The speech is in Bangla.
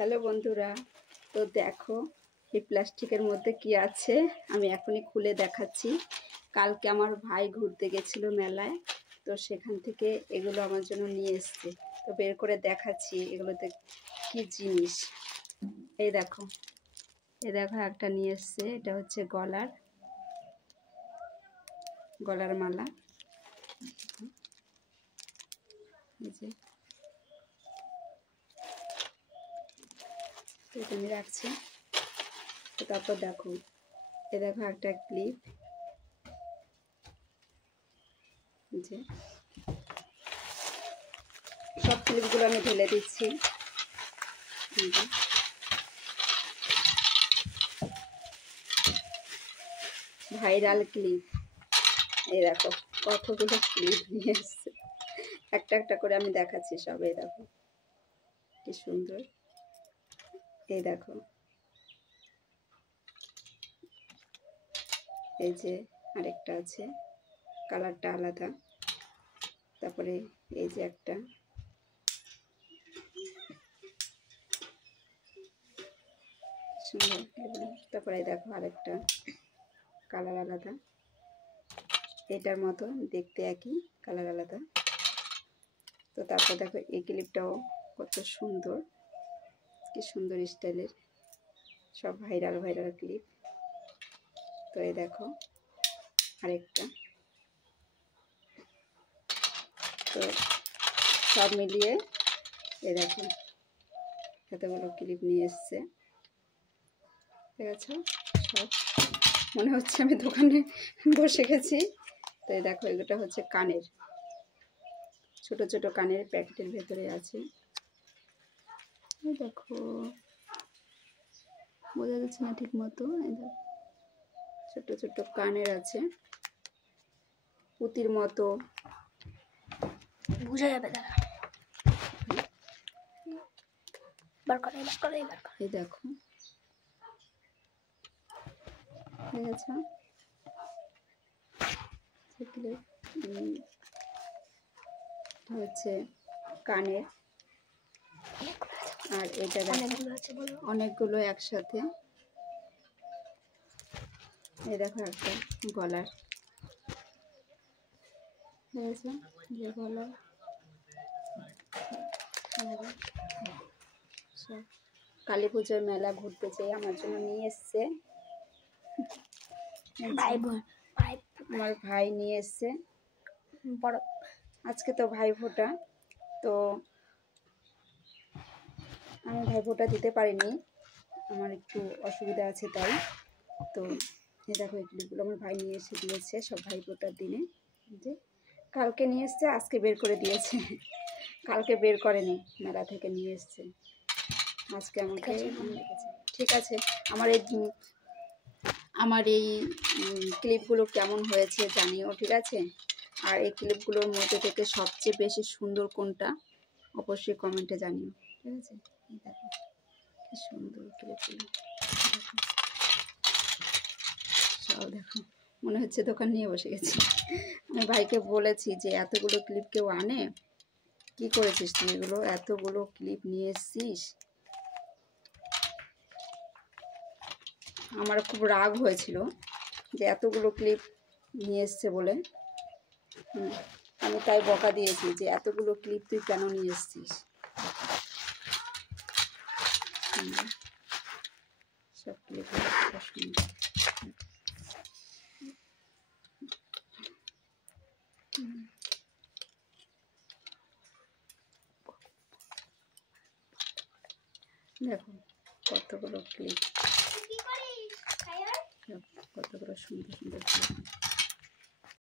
হ্যালো বন্ধুরা, তো দেখো এই প্লাস্টিকের মধ্যে কি আছে আমি এখনই খুলে দেখাচ্ছি। কালকে আমার ভাই ঘুরতে গেছিল মেলায়, তো সেখান থেকে এগুলো আমার জন্য নিয়ে এসছে। তো বের করে দেখাচ্ছি এগুলোতে কি জিনিস। এই দেখো একটা নিয়ে এসছে, এটা হচ্ছে গলার মালা। এই যে এটা আমি রাখছি। তো তারপর দেখো একটা ক্লিপ, যে সব ক্লিপগুলো আমি ঢেলে দিচ্ছি। ভাইরাল ক্লিপ, এই দেখো কতগুলো ক্লিপ নিয়ে এসছে, একটা একটা করে আমি দেখাচ্ছি সব। এই দেখো কি সুন্দর। এই দেখো, এই যে আরেকটা আছে, কালারটা আলাদা। তারপরে এই যে একটা, সুন্দর। তারপরে দেখো আরেকটা কালার আলাদা, এটার মতো দেখতে একই, কালার আলাদা। তো তারপর দেখো এই ক্লিপটাও কত সুন্দর, কি সুন্দর স্টাইলের, সব ভাইরাল ক্লিপ। তো এই দেখো আরেকটা। তো সব মিলিয়ে এই দেখো এতগুলো ক্লিপ নিয়ে এসছে, ঠিক আছে। সব মনে হচ্ছে আমি দোকানে বসে গেছি। তো এই দেখো এগুলো হচ্ছে কানের, ছোট ছোট কানের প্যাকেটের ভেতরে আছে। এই দেখো বোঝা যাচ্ছে না ঠিক মতো। এই দেখো ছোট ছোট কানের আছে, পুঁতির মতো বুঝা যাবে। দাঁড়া, এই দেখো, ঠিক আছে। হচ্ছে কানের, আর এটা অনেকগুলো একসাথে। এই দেখো একটা গলার, ঠিক আছে, যে গলার সব কালী পুজোর মেলা ঘুরতে যেয়ে আমার জন্য নিয়ে এসছে। আমার ভাই নিয়ে এসছে, আজকে তো ভাইফোঁটা। তো আমি ভাইফোঁটা দিতে পারিনি, আমার একটু অসুবিধা আছে তাই। তো এই দেখো এই ক্লিপগুলো আমার ভাই নিয়ে এসে দিয়েছে সব ভাইফোঁটার দিনে। যে কালকে নিয়ে এসছে, আজকে বের করে দিয়েছে, কালকে বের করেনি, মেলা থেকে নিয়ে এসছে আজকে আমাকে। ঠিক আছে, আমার এই ক্লিপগুলো কেমন হয়েছে জানিও, ঠিক আছে। আর এই ক্লিপগুলোর মধ্যে থেকে সবচেয়ে বেশি সুন্দর কোনটা অবশ্যই কমেন্টে জানিও, ঠিক আছে। এই দেখো কি সুন্দর ক্লিপগুলো, সব দেখো মনে হচ্ছে দোকান নিয়ে বসে গেছি। আমি ভাইকে বলেছি যে এতগুলো ক্লিপ কেউ আনে, কি করেছিস তুই এগুলো, এতগুলো ক্লিপ নিয়ে এসছিস। আমার খুব রাগ হয়েছিল যে এতগুলো ক্লিপ নিয়ে এসছে বলে। আমি তাই বকা দিয়েছি যে এতগুলো ক্লিপ তুই কেন নিয়ে এসছিস। সব ক্লিপ সুন্দর। দেখো কতগুলো ক্লিপ, কতগুলো সুন্দর সুন্দর ক্লিপ।